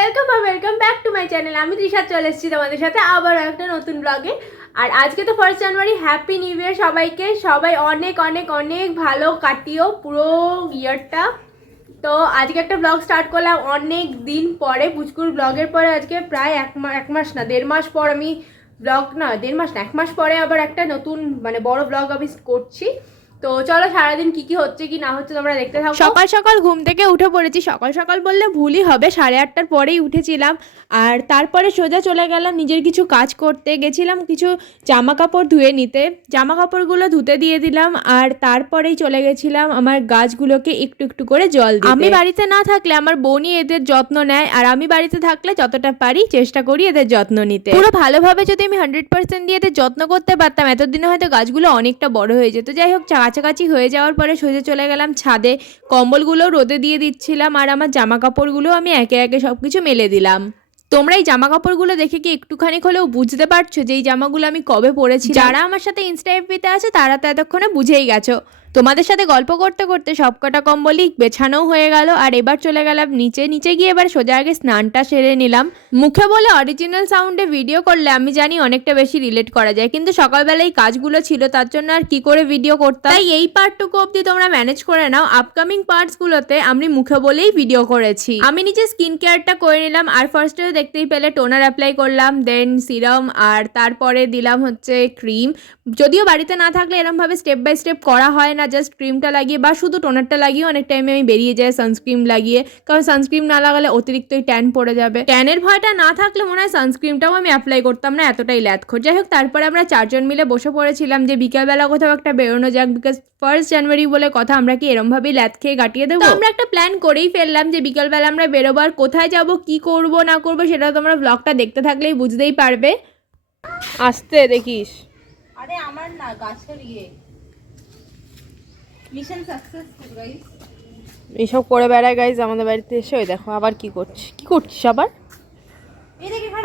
Welcome back to my channel. আমি তৃষা চলে এসেছি তোমাদের সাথে আবার একটা নতুন ব্লগে। আর আজকে তো 1 জানুয়ারি, হ্যাপি নিউ ইয়ার সবাইকে। সবাই অনেক অনেক অনেক ভালো কাটিও পুরো ইয়ারটা। তো আজকে একটা ব্লগ স্টার্ট করলাম অনেক দিন পরে, পুচকুর ব্লগের পরে আজকে প্রায় এক মাস না 1.5 মাস পর আমি ব্লগ, না 1.5 মাস না 1 মাস পরে আবার একটা নতুন মানে বড় ব্লগ আমি করছি। তো চলো সারাদিন কি হচ্ছে কি না হচ্ছে তোমরা দেখতে থাকো। সকাল সকাল ঘুম থেকে উঠে পড়েছি, সকাল সকাল বললে ভুলই হবে, 8:30টার পরেই উঠেছিলাম। আর তারপরে সোজা চলে গেলাম নিজের কিছু কাজ করতে। গেছিলাম কিছু জামা কাপড় ধুয়ে নিতে, জামা কাপড়গুলো ধুতে দিয়ে দিলাম। আর তারপরেই চলে গেছিলাম আমার গাছগুলোকে একটু একটু করে জল দিতে। আমি বাড়িতে না থাকলে আমার বোনই এদের যত্ন নেয়, আর আমি বাড়িতে থাকলে যতটা পারি চেষ্টা করি এদের যত্ন নিতে। পুরো ভালোভাবে যদি আমি 100% দিয়ে এদের যত্ন করতে পারতাম, এতদিনে হয়তো গাছগুলো অনেকটা বড় হয়ে যেত। যাই হোক, কাছাকাছি হয়ে যাওয়ার পরে সোজা চলে গেলাম ছাদে। কম্বলগুলো রোদে দিয়ে দিচ্ছিলাম, আর আমার জামা কাপড়গুলো আমি একে একে সব কিছু মেলে দিলাম। তোমরা এই জামা কাপড়গুলো দেখে কি একটুখানি হলেও বুঝতে পারছো যে এই জামাগুলো আমি কবে পরেছি? যারা আমার সাথে ইনস্টা এফবিতে আছে তারা তো এতক্ষণে বুঝেই গেছো। তোমাদের সাথে গল্প করতে করতে সবকটা কম্বলই বেছানোও হয়ে গেল। আর এবার চলে গেলাম নিচে গিয়ে এবার সোজা আগে স্নানটা সেরে নিলাম। মুখে বলে অরিজিনাল সাউন্ডে ভিডিও করলে আমি জানি অনেকটা বেশি রিলেট করা যায়, কিন্তু সকালবেলায় কাজগুলো ছিল তার জন্য আর কি করে ভিডিও করতাম। তাই এই পার্টটুকু অবধি তোমরা ম্যানেজ করে নাও। আপকামিং পার্টসগুলোতে আমি মুখে বলেই ভিডিও করেছি। আমি নিজে স্কিন কেয়ারটা করে নিলাম। আর ফার্স্টে দেখতেই পেলে টোনার অ্যাপ্লাই করলাম, দেন সিরাম, আর তারপরে দিলাম হচ্ছে ক্রিম। যদিও বাড়িতে না থাকলে এরমভাবে স্টেপ বাই স্টেপ করা হয় না, জাস্ট ক্রিমটা লাগিয়ে বা শুধু টোনারটা লাগিয়ে অনেক টাইমে আমি বেরিয়ে যাই সানস্ক্রিন লাগিয়ে, কারণ সানস্ক্রিন না লাগালে অতিরিক্তই ট্যান পড়ে যাবে। ট্যানের ভয়টা না থাকলে মনে হয় সানস্ক্রিনটাও আমি অ্যাপ্লাই করতাম না, এতটাই ল্যাথখোর। যাই হোক, তারপরে আমরা 4 জন মিলে বসে পড়েছিলাম যে বিকালবেলা কোথাও একটা বেরোনো যাক, বিকজ 1 জানুয়ারি বলে কথা, আমরা কি এরমভাবেই ল্যাথ খেয়ে কাটিয়ে দেবো? আমরা একটা প্ল্যান করেই ফেললাম যে বিকালবেলা আমরা বেরোবো। আর কোথায় যাব, কি করব না করবো সেটা তোমরা ব্লগটা দেখতে থাকলেই বুঝতেই পারবে। আসতে দেখিস। আরে আমার না গাছের মিশন সাকসেসফুল গাইস। এইসব করে বেড়ায় গাইজ আমাদের বাড়িতে এসে। ওই দেখো আবার কি করছিস আবার?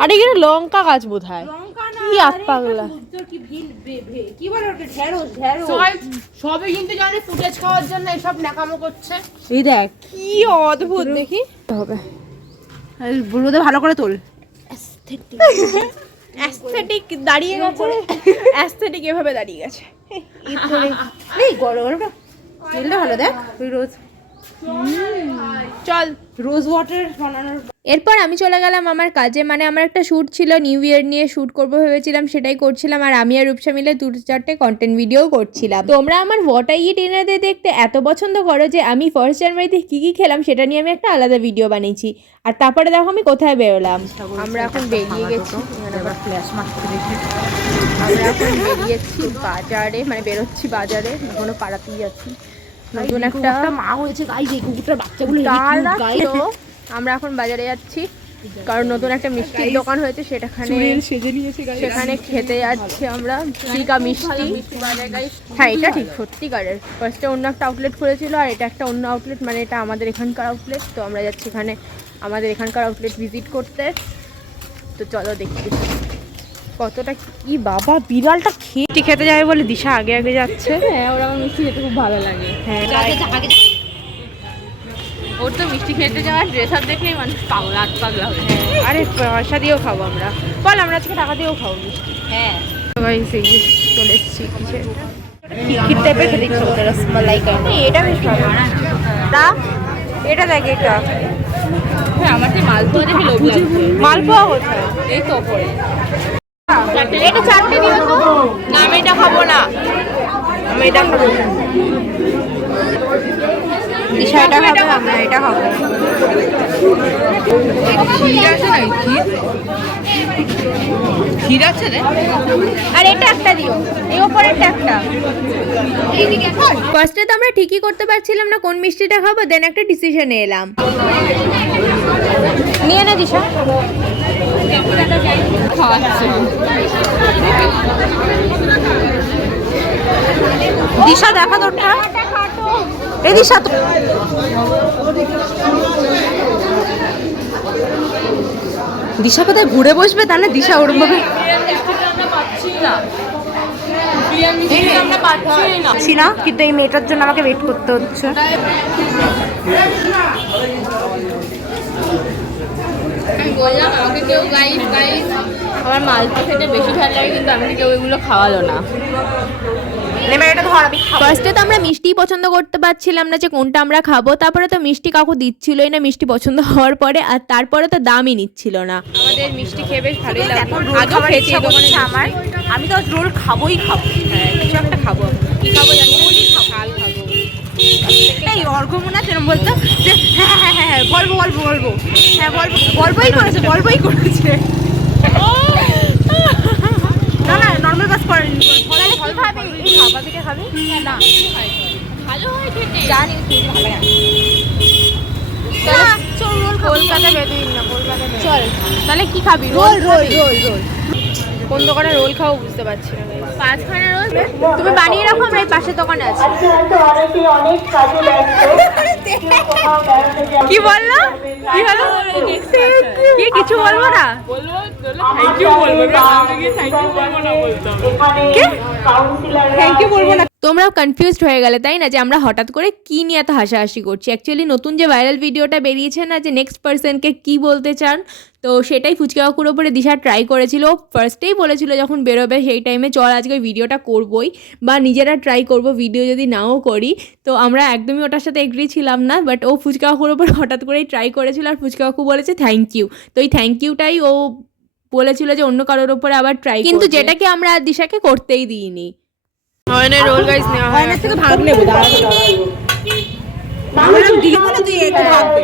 আরে কি লঙ্কা গাছ বোধহয়, কি আত পাগলা, কি বলে ওটা, ঢেঁড়স ঢেঁড়স সবে কিন্তু জানি ফুটেজ খাওয়ার জন্য এসব নাকামো করছে। এই দেখ কি অদ্ভুত, দেখি হবে রোদে ভালো করে তোল। অ্যাস্থেটিক দাঁড়িয়ে গেছে, অ্যাস্থেটিক এভাবে দাঁড়িয়ে গেছে। এই গরমটা তেলটা ভালো, দেখ ওই রোজ চল রোজ ওয়াটার বানানোর। এরপর আমি চলে গেলাম আমার কাজে। মানে আমার একটা শ্যুট ছিল, নিউ ইয়ার নিয়ে শ্যুট করবো ভেবেছিলাম, সেটাই করছিলাম। আর আমি আর রূপসা মিলে 2-4টে কন্টেন্ট ভিডিও করছিলাম। তোমরা আমার হোয়াট আই ইট ডিনারে দেখতে এত পছন্দ করো যে আমি 1 জানুয়ারিতে কী খেলাম সেটা নিয়ে আমি একটা আলাদা ভিডিও বানিয়েছি। আর তারপরে দেখো আমি কোথায় বেরোলাম। আমরা এখন বেরিয়ে গেছি, আমরা এখন বেরিয়েছি বাজারে, মানে বেরোচ্ছি বাজারে, এখনো পাড়াতেই আছি। নতুন একটা মা হয়েছে গাইস, এই কুকুরটার বাচ্চাগুলো আমরা এখন বাজারে যাচ্ছি, কারণ নতুন একটা মিষ্টির দোকান হয়েছে, সেখানে খেতে যাচ্ছি আমরা। চিকা মিষ্টি, হ্যাঁ এটা ঠিক সত্যিকারের। ফার্স্টে অন্য একটা আউটলেট খুলেছিল, আর এটা একটা অন্য আউটলেট, মানে এটা আমাদের এখানকার আউটলেট। তো আমরা যাচ্ছি এখানে আমাদের এখানকার আউটলেট ভিজিট করতে। তো চলো দেখি কতটা কি। বাবা বিড়ালটা খেতে যাবে বলে দিশা আগে আগে যাচ্ছে। হ্যাঁ, ওরা আমার মিষ্টি খেতে খুব ভালো লাগে। হ্যাঁ, ওর তো মিষ্টি খেতে যাওয়ার ড্রেস আপ দেখলেই মানুষ পাগলা হয়ে যায়। আরে পয়সা দিয়েও খাবো আমরা, বল আমরা আজকে টাকা দিয়েও খাবো মিষ্টি। হ্যাঁ চলে এসেছি কিসে ক্ষীর টাইপের খেতে ইচ্ছে করে, রসমালাই এটা বেশ ভালো। তা এটা দেখ, এটা হ্যাঁ, আমার তো মালপোয়া দেখে লোভ লাগছে। মালপোয়া কোথায়? এই তো ওপরে এটা 4টে দিও তো। না, আমি এটা খাবো না। আমি এটা খাবো, দিশা এটা খাবে, আমরা এটা খাবো। ক্ষীর আছে না, ক্ষীর আছে রে। আর এটা একটা দিও, এই ওপরেরটা একটা। ফার্স্টে তো আমরা ঠিকই করতে পারছিলাম না কোন মিষ্টিটা খাবো, দেন একটা ডিসিশনে এলাম। নিয়ে না দিশা, দিশা দেখা তোরটা। এই দিশা তো দিশা কোথায় ঘুরে বসবে, তাহলে দিশা ওরম ভাবে পাচ্ছি না, কিন্তু এই মেয়েটার জন্য আমাকে ওয়েট করতে হচ্ছে। বললাম আমাকে কেউ গাইস আমার মালপোয়া খেতে বেশি ভালো লাগে, কিন্তু আমাকে কেউ এগুলো খাওয়ালো না। ফার্স্টে তো আমরা মিষ্টি পছন্দ করতে পারছিলাম না যে কোনটা আমরা খাবো, তারপরে তো মিষ্টি কাকু দিচ্ছিলই না মিষ্টি পছন্দ হওয়ার পরে, আর তারপরে তো দামই নিচ্ছিল না। আমাদের মিষ্টি খেয়ে বেশ ভালোই লাগলো, আগেও খেয়েছি আমার। আমি তো রোল খাবোই খাবো। হ্যাঁ কিছু একটা খাবো, কি খাবো জানি না, ঝাল খাবো। এই অর্ঘমনা যেরকম বলতো যে হ্যাঁ হ্যাঁ হ্যাঁ হ্যাঁ বলবো বলবো বলবো, হ্যাঁ বলবো, গল্পই করেছে গল্পই করেছে। না না নর্মাল বাস করেনি, ফল খাবে, খাবা পিঠে খাবে না, ভালো হয় খেতে জানি ভালো লাগে। চল রোল কলকাতা বেঁধে না, কলকাতা চল। তাহলে কি খাবি? রোল রোল রোল রোল কোন দোকানে রোল খাবো বুঝতে পারছি না। 5খানা রোল তুমি বানিয়ে রাখো, আমরা এই পাশের দোকানে আছি। কি বললো? কি হলো? কি কিছু বলবো না? থ্যাংক ইউ বলবো না। তোমরাও কনফিউজড হয়ে গেলে তাই না, যে আমরা হঠাৎ করে কি নিয়ে এত হাসাহাসি করছি। অ্যাকচুয়ালি নতুন যে ভাইরাল ভিডিওটা বেরিয়েছে না, যে নেক্সট পার্সনকে কি বলতে চান, তো সেটাই ফুচকা কাকুর ওপরে দিশা ট্রাই করেছিল। ফার্স্টেই বলেছিল যখন বেরোবে সেই টাইমে চল আজকে ওই ভিডিওটা করবোই, বা নিজেরা ট্রাই করব, ভিডিও যদি নাও করি। তো আমরা একদমই ওটার সাথে এগ্রি ছিলাম না, বাট ও ফুচকা কাকুর ওপর হঠাৎ করেই ট্রাই করেছিল, আর ফুচকা কাকু বলেছে থ্যাংক ইউ। তো এই থ্যাংক ইউটাই ও বলেছিল যে অন্য কারোর ওপরে আবার ট্রাই, কিন্তু যেটাকে আমরা দিশাকে করতেই দিইনি। রোল গাইস নেওয়া হয় না, থেকে ভাগ নেবো দাঁড়া দিই বলে তুই একটু ভাগ দে।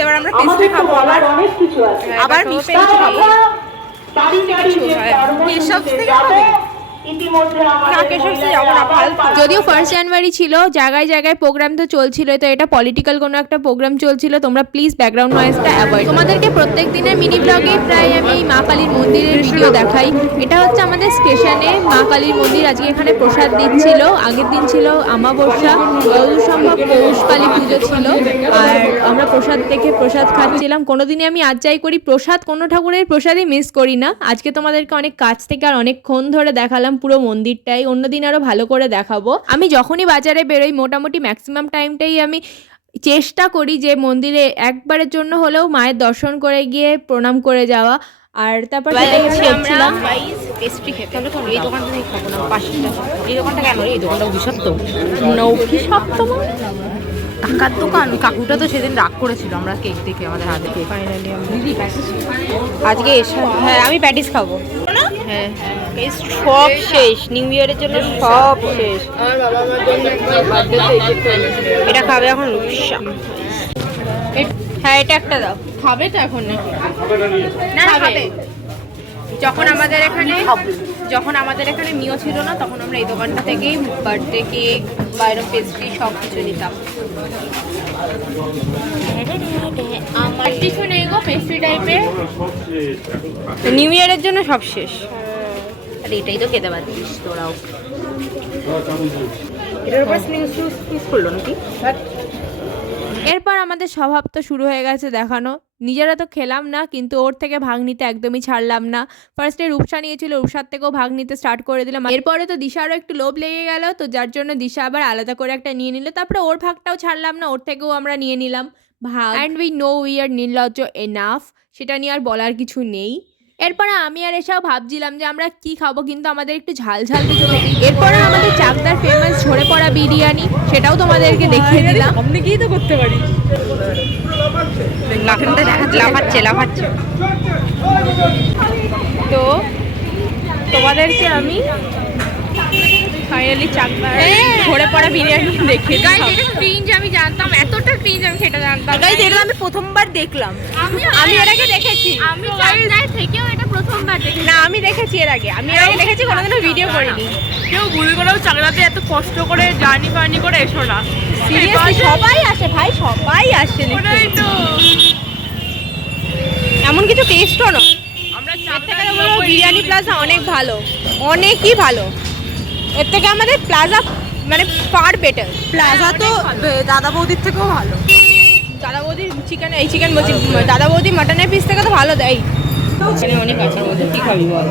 এবার আমরা পেস্ট্রি খাবো, আবার মিষ্টি খাবো। কেশব থেকে খাবি? না কেশব থেকে যাবো না, যদিও 1 জানুয়ারি ছিল, জায়গায় জায়গায় প্রোগ্রাম তো চলছিল, তো এটা পলিটিক্যাল কোনো একটা প্রোগ্রাম চলছিল। তোমরা প্লিজ ব্যাকগ্রাউন্ড নয়েজটা অ্যাভয়েড। তোমাদেরকে প্রত্যেক দিনের মিনি ব্লগে প্রায় আমি মা কালীর মন্দিরের ভিডিও দেখাই। এটা হচ্ছে আমাদের স্টেশনে মা কালীর মন্দির। আজকে এখানে প্রসাদ দিচ্ছিল, আগের দিন ছিল আমাবস্যা, যতদূর সম্ভব পৌষ কালী পুজো ছিল, আর আমরা প্রসাদ থেকে প্রসাদ খাচ্ছিলাম। কোনোদিনই আমি আজ যাই করি প্রসাদ, কোনো ঠাকুরের প্রসাদই মিস করি না। আজকে তোমাদেরকে অনেক কাছ থেকে আর অনেকক্ষণ ধরে দেখালাম পুরো মন্দিরটাই, অন্যদিন আরো ভালো করে দেখাবো। আমি যখনই বাজারে বেরোই মোটামুটি ম্যাক্সিমাম টাইমটাই আমি চেষ্টা করি যে মন্দিরে একবারের জন্য হলেও মায়ের দর্শন করে গিয়ে প্রণাম করে যাওয়া। আর তারপর পেস্ট্রি খেতে এই দোকানটা থেকে খাবো না, পাশেরটা। এই দোকানটা কেন? এই দোকানটা অভিশপ্ত না, অভিশপ্ত কাকার দোকান। কাকুটা তো সেদিন রাগ করেছিল আমরা কেক দেখে, আমাদের হাতে কেক। ফাইনালি আজকে এসে হ্যাঁ আমি প্যাটিস খাবো। হ্যাঁ সব শেষ, নিউ ইয়ারের জন্য সব শেষ। এটা খাবে এখন রূপসা। হ্যাঁ এটা একটা দাও। খাবে তো এখন নাকি? না খাবে। যখন আমাদের এখানে মিও ছিল না, তখন আমরা এই দোকানটা থেকেই বার্থডে কেক, বাইরে পেস্ট্রি সব কিছু নিতাম। আমার কিছু নেই গো পেস্ট্রি টাইপের। নিউ ইয়ারের জন্য সব শেষ। আর এটাই তো খেতে পারছিস তোরাও। এটার উপর স্নিচ করলো নাকি? এরপর আমাদের স্বভাব তো শুরু হয়ে গেছে দেখানো। নিজেরা তো খেলাম না, কিন্তু ওর থেকে ভাগ নিতে একদমই ছাড়লাম না। ফার্স্টে রূপসা নিয়েছিল, রূপসার থেকেও ভাগ নিতে স্টার্ট করে দিলাম। এরপরে তো দিশারও একটু লোভ লেগে গেল, তো যার জন্য দিশা আবার আলাদা করে একটা নিয়ে নিল। তারপরে ওর ভাগটাও ছাড়লাম না, ওর থেকেও আমরা নিয়ে নিলাম ভাগ। And we know we are নির্লজ্জ এনাফ, সেটা নিয়ে আর বলার কিছু নেই। এরপরে আমি আর এসব ভাবছিলাম যে আমরা কি খাবো, কিন্তু আমাদের একটু ঝাল ঝাল কিছু খেতে। এরপরে আমাদের চাকদার ফেমাস ঝরে পড়া বিরিয়ানি, সেটাও তোমাদেরকে দেখিয়ে দিলাম। সামনে গিয়েই তো করতে পারি। লাফাচ্ছে। তো তোমাদেরকে আমি ফাইনালি চাকদার ঝরে পড়া বিরিয়ানি দেখে ক্রিঞ্জ আমি জানতাম, এতটা ক্রিঞ্জ আমি সেটা জানতাম। এটা আমি প্রথমবার দেখলাম। আমি এর আগে দেখেছি, আমি চাকদার থেকেও এটা প্রথমবার দেখি। না আমি দেখেছি এর আগে, দেখেছি, কোনোদিনও ভিডিও করিনি। কেউ ভুল করেও চাকদাতে এত কষ্ট করে জার্নি করে এসো না। সিরিয়াসলি সবাই আসে ভাই, সবাই আসে। ওটাই তো, এমন কিছু টেস্টও নয়। আমরা বিরিয়ানি প্লাজা অনেক ভালো, অনেকই ভালো। এর থেকে আমাদের প্লাজা মানে ফার বেটার। প্লাজা তো দাদা বৌদির থেকেও ভালো। দাদা বৌদির চিকেন, এই চিকেন বলছি, দাদা বৌদি মাটনের পিস থেকে তো ভালো দেয়। অনেক আছে মধ্যে, কি খাবি বল?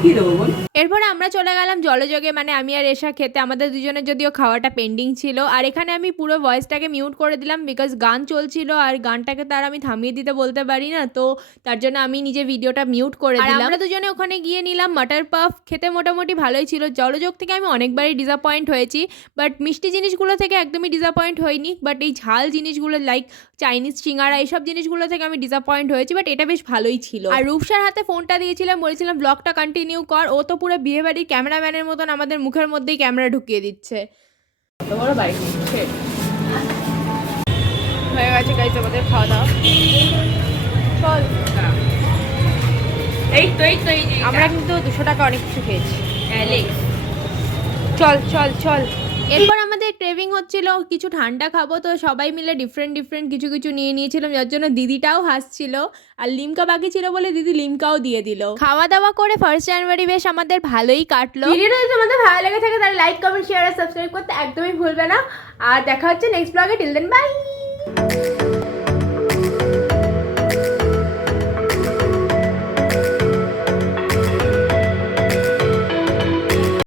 কি দেবো বল? এরপরে আমরা চলে গেলাম জলযোগে, মানে আমি আর এশা খেতে। আমাদের দুজনের যদিও খাওয়াটা পেন্ডিং ছিল। আর এখানে আমি পুরো ভয়েসটাকে মিউট করে দিলাম, বিকজ গান চলছিল আর গানটাকে তার আমি থামিয়ে দিতে বলতে পারি না, তো তার জন্য আমি নিজে ভিডিওটা মিউট করে দিলাম। আমরা দুজনে ওখানে গিয়ে নিলাম মাটার পাফ, খেতে মোটামুটি ভালোই ছিল। জলযোগ থেকে আমি অনেকবারই ডিসঅ্যাপয়েন্ট হয়েছি, বাট মিষ্টি জিনিসগুলো থেকে একদমই ডিসঅ্যাপয়েন্ট হইনি। বাট এই ঝাল জিনিসগুলো লাইক চাইনিজ সিঙ্গারা এইসব জিনিসগুলো থেকে আমি ডিসঅ্যাপয়েন্ট হয়েছি, বাট এটা বেশ ভালোই ছিল। আর রূপসার হাতে ফোনটা দিয়েছিলাম, বলেছিলাম ব্লগটা কন্টিনিউ কর। ও তো পুরো বিয়ে বাড়ির ক্যামেরাম্যানের মতন আমাদের মুখের মধ্যেই ক্যামেরা ঢুকিয়ে দিচ্ছে। বড় বাইক হয়ে গেছে গাইজ আমাদের খাওয়া দাওয়া। চল এই তো আমরা কিন্তু 200 টাকা অনেক কিছু খেয়েছি। চল চল চল। এরপর আমাদের ক্রেভিং হচ্ছিল কিছু ঠান্ডা খাবো, তো সবাই মিলে ডিফারেন্ট কিছু কিছু নিয়ে নিয়েছিলাম, যার জন্য দিদিটাও হাসছিল। আর লিমকা বাকি ছিল বলে দিদি লিমকাও দিয়ে দিল। খাওয়া দাওয়া করে 1 জানুয়ারি বেশ আমাদের ভালোই কাটলো। ভিডিওটা যদি তোমাদের ভালো লেগে থাকে তাহলে লাইক কমেন্ট শেয়ার আর সাবস্ক্রাইব করতে একদমই ভুলবে না। আর দেখা হচ্ছে নেক্সট ব্লগে। Till then by.